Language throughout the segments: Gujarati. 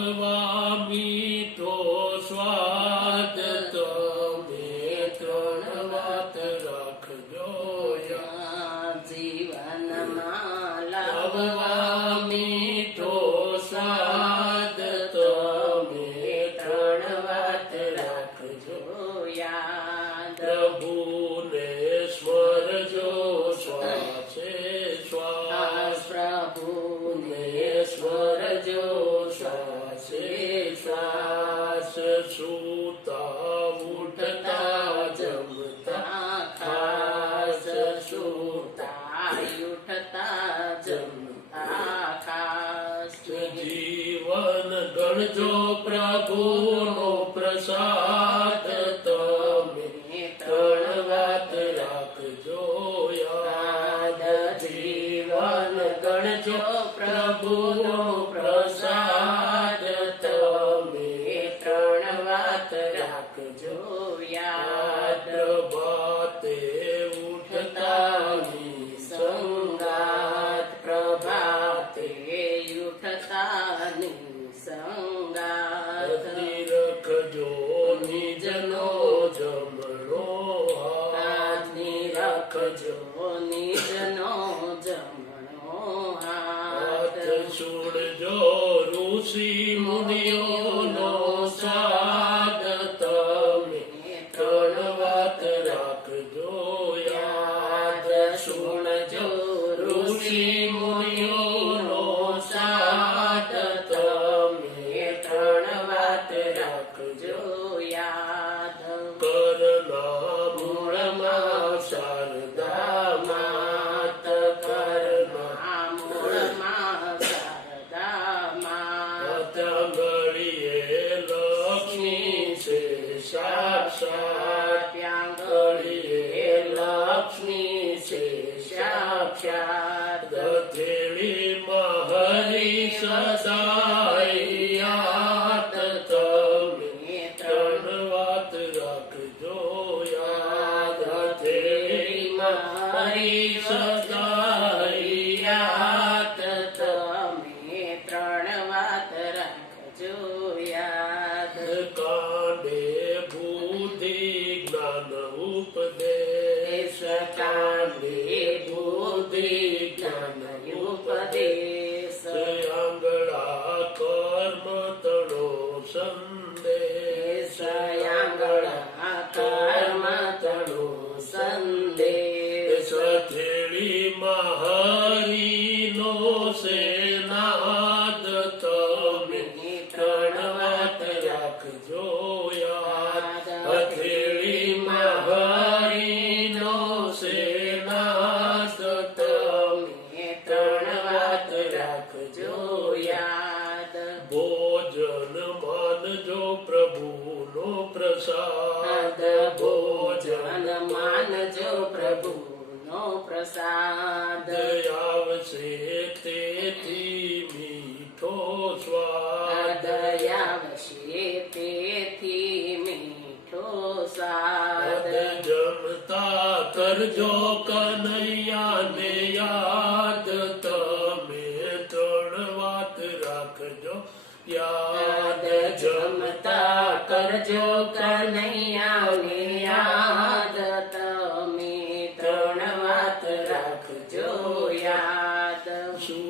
Bhagavad Son. રાખજો નીચનો જમણો હાથ છોડજો ઋષિ મુનિ. રાખજો યાદ. ભોજન માનજો પ્રભુનો પ્રસાદ. ભોજન માનજો પ્રભુનો પ્રસાદ. આવશે તેથી મીઠો સ્વાદ. આવશે તેથી મીઠો સ્વાદ. જમતા કરજો કનૈયાને યાદ.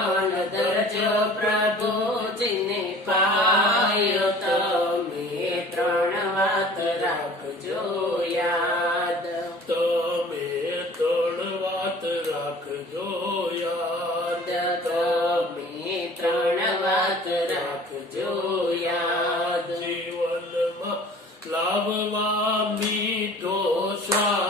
પણ દરજો પ્રભુજીને પાયો તમે ત્રણ વાત રાખજો યાદ. તમે ત્રણ વાત રાખજો યાદ. તમે ત્રણ વાત રાખજો યાદ. જીવનમાં લાવવા મીઠો સ્વા